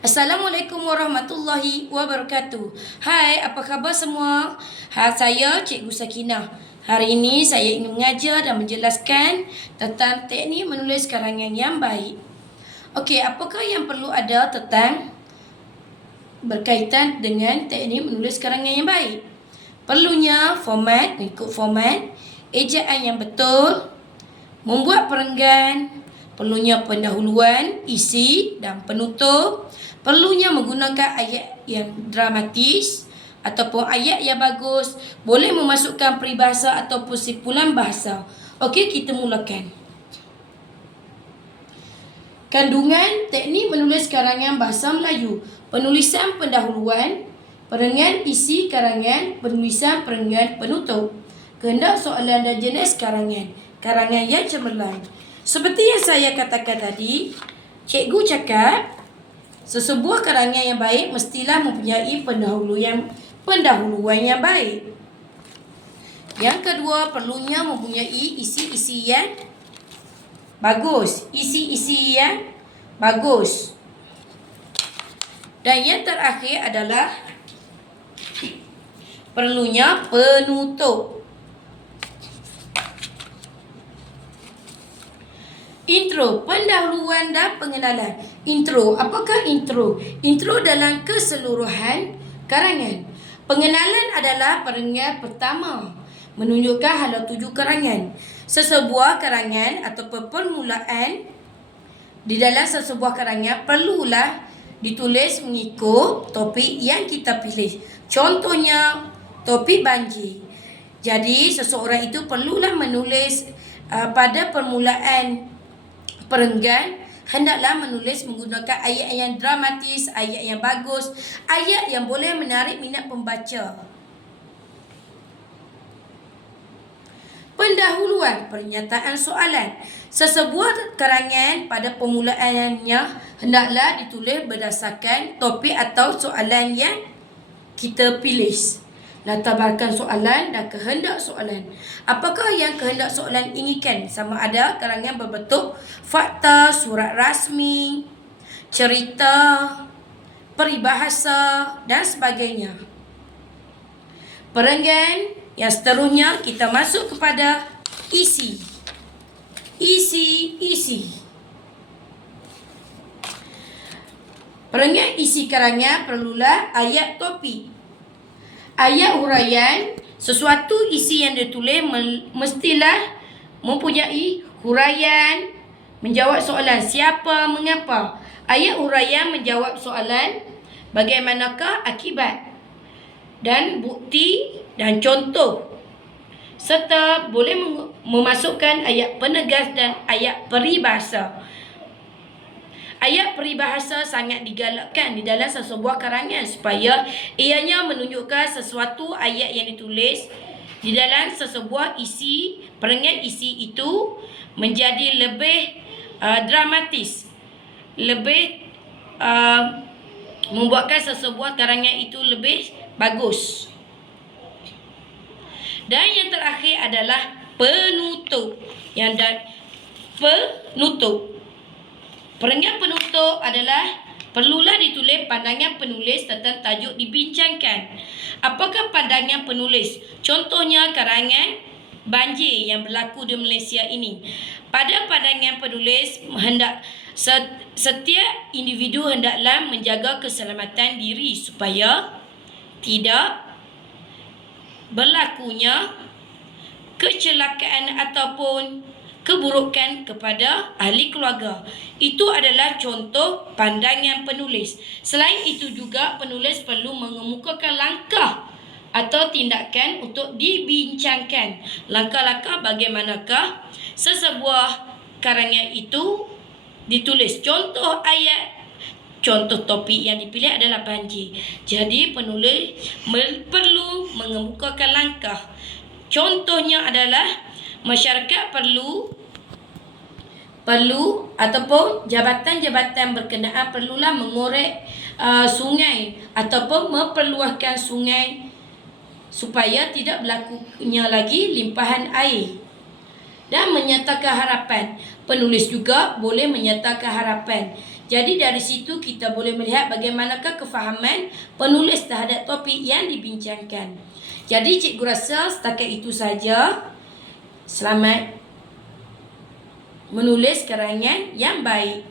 Assalamualaikum warahmatullahi wabarakatuh. Hai, apa khabar semua? Saya Cikgu Sakinah. Hari ini saya ingin mengajar dan menjelaskan tentang teknik menulis karangan yang baik. Okey, apakah yang perlu ada tentang berkaitan dengan teknik menulis karangan yang baik? Perlunya format, mengikut format, ejaan yang betul, membuat perenggan, perlunya pendahuluan, isi dan penutup, perlunya menggunakan ayat yang dramatis ataupun ayat yang bagus, boleh memasukkan peribahasa ataupun simpulan bahasa. Okey, kita mulakan. Kandungan teknik menulis karangan bahasa Melayu. Penulisan pendahuluan, perenggan isi karangan, penulisan perenggan penutup. Kehendak soalan dan jenis karangan. Karangan yang cemerlang. Seperti yang saya katakan tadi, cikgu cakap sesebuah karangan yang baik mestilah mempunyai pendahuluan yang baik. Yang kedua, perlunya mempunyai isi-isi yang bagus. Isi-isi yang bagus. Dan yang terakhir adalah perlunya penutup. Intro, pendahuluan dan pengenalan. Intro, apakah intro? Intro dalam keseluruhan karangan. Pengenalan adalah perenggan pertama, menunjukkan hala tuju karangan. Sesebuah karangan atau permulaan di dalam sesebuah karangan perlulah ditulis mengikut topik yang kita pilih. Contohnya, topik banjir. Jadi, seseorang itu perlulah menulis pada permulaan perenggan, hendaklah menulis menggunakan ayat yang dramatis, ayat yang bagus, ayat yang boleh menarik minat pembaca. Pendahuluan, pernyataan soalan. Sesebuah karangan pada permulaannya hendaklah ditulis berdasarkan topik atau soalan yang kita pilih. Latar belakang soalan dan kehendak soalan. Apakah yang kehendak soalan inginkan? Sama ada karangan berbentuk fakta, surat rasmi, cerita, peribahasa dan sebagainya. Perenggan yang seterusnya kita masuk kepada isi. Isi. Perenggan isi karangan perlulah ayat topik. Ayat huraian, sesuatu isi yang ditulis mestilah mempunyai huraian, menjawab soalan siapa, mengapa. Ayat huraian menjawab soalan bagaimanakah akibat dan bukti dan contoh, serta boleh memasukkan ayat penegas dan ayat peribahasa. Ayat peribahasa sangat digalakkan di dalam sesebuah karangan supaya ianya menunjukkan sesuatu ayat yang ditulis di dalam sesebuah isi, perenggan isi itu menjadi lebih dramatis, lebih membuatkan sesebuah karangan itu lebih bagus. Dan yang terakhir adalah penutup. Perenggan penutup adalah perlulah ditulis pandangan penulis tentang tajuk dibincangkan. Apakah pandangan penulis? Contohnya karangan banjir yang berlaku di Malaysia ini. Pada pandangan penulis, setiap individu hendaklah menjaga keselamatan diri supaya tidak berlakunya kecelakaan ataupun keburukan kepada ahli keluarga. Itu adalah contoh pandangan penulis. Selain itu juga penulis perlu mengemukakan langkah atau tindakan untuk dibincangkan. Langkah-langkah bagaimanakah sesebuah karangan itu ditulis. Contoh ayat, contoh topik yang dipilih adalah banjir. Jadi penulis perlu mengemukakan langkah. Contohnya adalah masyarakat perlu ataupun jabatan-jabatan berkenaan perlulah mengorek sungai ataupun memperluaskan sungai supaya tidak berlakunya lagi limpahan air. Dan menyatakan harapan. Penulis juga boleh menyatakan harapan. Jadi dari situ kita boleh melihat bagaimanakah kefahaman penulis terhadap topik yang dibincangkan. Jadi cikgu rasa setakat itu saja. Selamat menulis karangan yang baik.